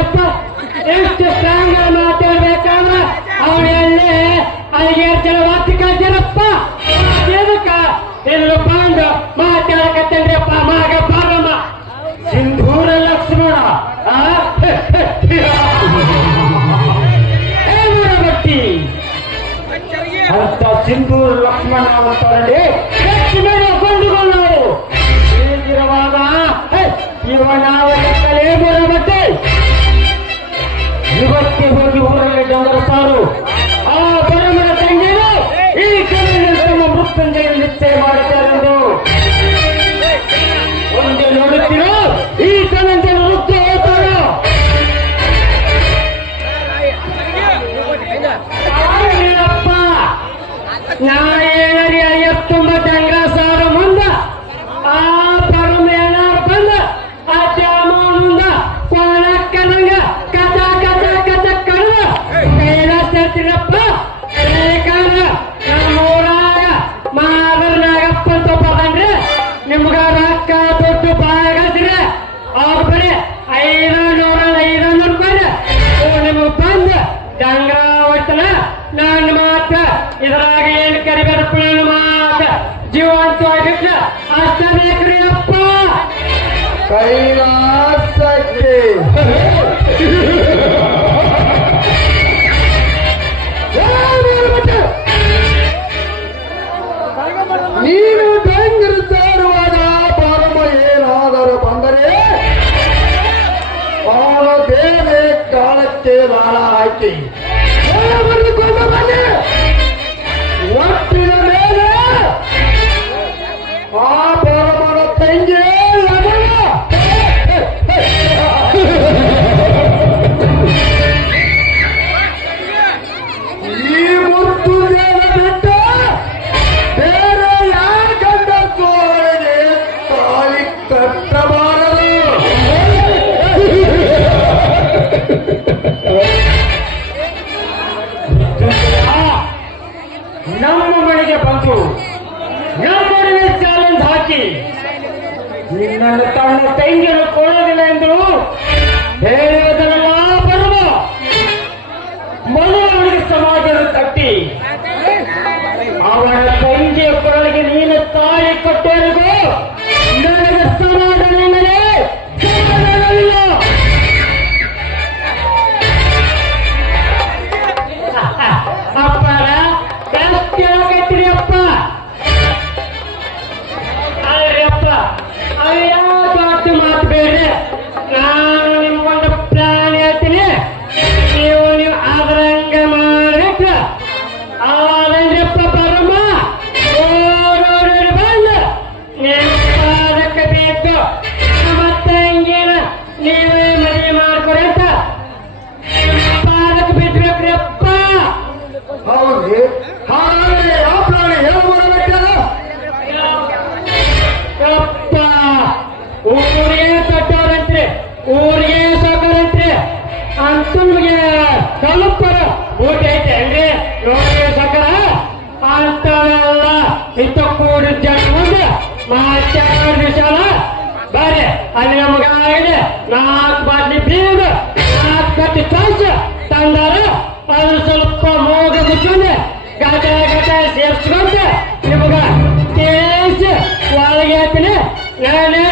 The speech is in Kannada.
ಯಪ್ಪ ಎಷ್ಟು ಸ್ಟ್ರಾಂಗ್ ಮಾತಾಡ್ಬೇಕಾದ್ರ ಅವನ ಎಲ್ಲಿ? ಅಲ್ಲಿಗೆ ಜನ ವಾತಿ ಕಳ್ಸಿರಪ್ಪ ಏನಕ್ಕ ಎಲ್ಲ ಬಂದು ಮಾತಾಡಕತ್ತೇನ್ರಿಪ್ಪ ಮಾಗ ಪಾರಮ್ಮ ಸಿಂಧೂರ ಲಕ್ಷ್ಮಣ ಅಂತ ಸಿಂಧೂರ್ ಲಕ್ಷ್ಮಣ ಅವತಾರಲ್ಲಿ பெண்கள் விழுத்தேவாடு ನಿಮ್ಗ ರೊಕ್ಕ ದುಡ್ಡು ಬಾಳಗಸ್ರಿ ಅವ್ರ ಬರೀ ಐದ ನೂರ ಐದ ನೋಡ್ಕೊಂಡ್ರೆ ನಿಮಗ್ ಬಂದ ಡಂಗ್ರ ಒಟ್ಟನ ನನ್ನ ಮಾತ. ಇದ್ರಾಗ ಏನ್ ಕರಿಬೇಡಪ್ಪ ನನ್ನ ಮಾತ. ಜೀವಂತವಾಗಿಟ್ಲ ಅಷ್ಟ ಬೇಕ್ರಿ ಅಪ್ಪ. ಕೈಲಾಸಕ್ಕೆ. தேவாலா ஆக்கி ನಮ್ಮೊಡನೆ ಚಾಲೆಂಜ್ ಹಾಕಿ. ನಿನ್ನನ್ನು ತನ್ನ ತಂಗಿಯನ್ನು ಕೊಡೋದಿಲ್ಲ ಎಂದು ಹೇಳುವುದಲ್ಲ ಬರುವ ಮನೆಯವರಿಗೆ ಸಮಾಜದ ತಟ್ಟಿ ಅವನ ತಂಗಿಯ ಕೊರಳಿಗೆ ನೀನು ತಾಳಿ ಕೊಟ್ಟರಿಗೂ ದೊಡ್ಡ ಮಾತು ಬೇಡ್ರಿ? ನಾನು ನಿಮ್ಗೊಂದು ಪ್ಲಾನ್ ಹೇಳ್ತೀನಿ. ನೀವು ನೀವು ಅದರಂಗ ಮಾಡಿಟ್ಟ ಅವನಂದ್ರಪ್ಪ ಪರಮ. ಓಡೋಡಿ ಬಂದು ಪಾದಕ್ಕೆ ಬೇಕು. ಮತ್ತೆ ತಂಗಿನ ನೀವೇ ಮನೆ ಮಾಡ್ಕೊಡಿ ಅಂತ. ಪಾದಕ್ಕೆ ಬಿಡ್ಬೇಕ್ರಿ ಅಪ್ಪ. ಹೌದು. ಊರಿಗೆ ಸಾಕೋರಂತ್ರಿ ಅಂತಮ್ಗೆ ತಲುಪರ ಊಟ ಐತೆ ಅಲ್ರಿ. ನೋಡಿ ಸಕರ. ಅಂತವೆಲ್ಲ ಇಂಥ ಕೂಡಿ ಜನ ಮುಂದೆ ಮಾತಾಡೋ ವಿಶಾಲ ಬರ್ರಿ ಅಲ್ಲಿ ನಮಗ ಆಗಿದೆ ನಾಲ್ಕು ಬಾಟ್ಲಿ ಬೀಗ, ನಾಲ್ಕು ಕಟ್ಟಿ ಚಾನ್ಸ್ ತಂದಾರ. ಅದು ಸ್ವಲ್ಪ ಮೋಗ ಮುಚ್ಚುಂಡೆ ಗಟ ಗಟ ಸೇರ್ಸ್ಕೊಂಡೆ ನಿಮಗ ತೇಸಿ ಒಳಗೆ ಹಾಕ್ತೀನಿ. ನಾನು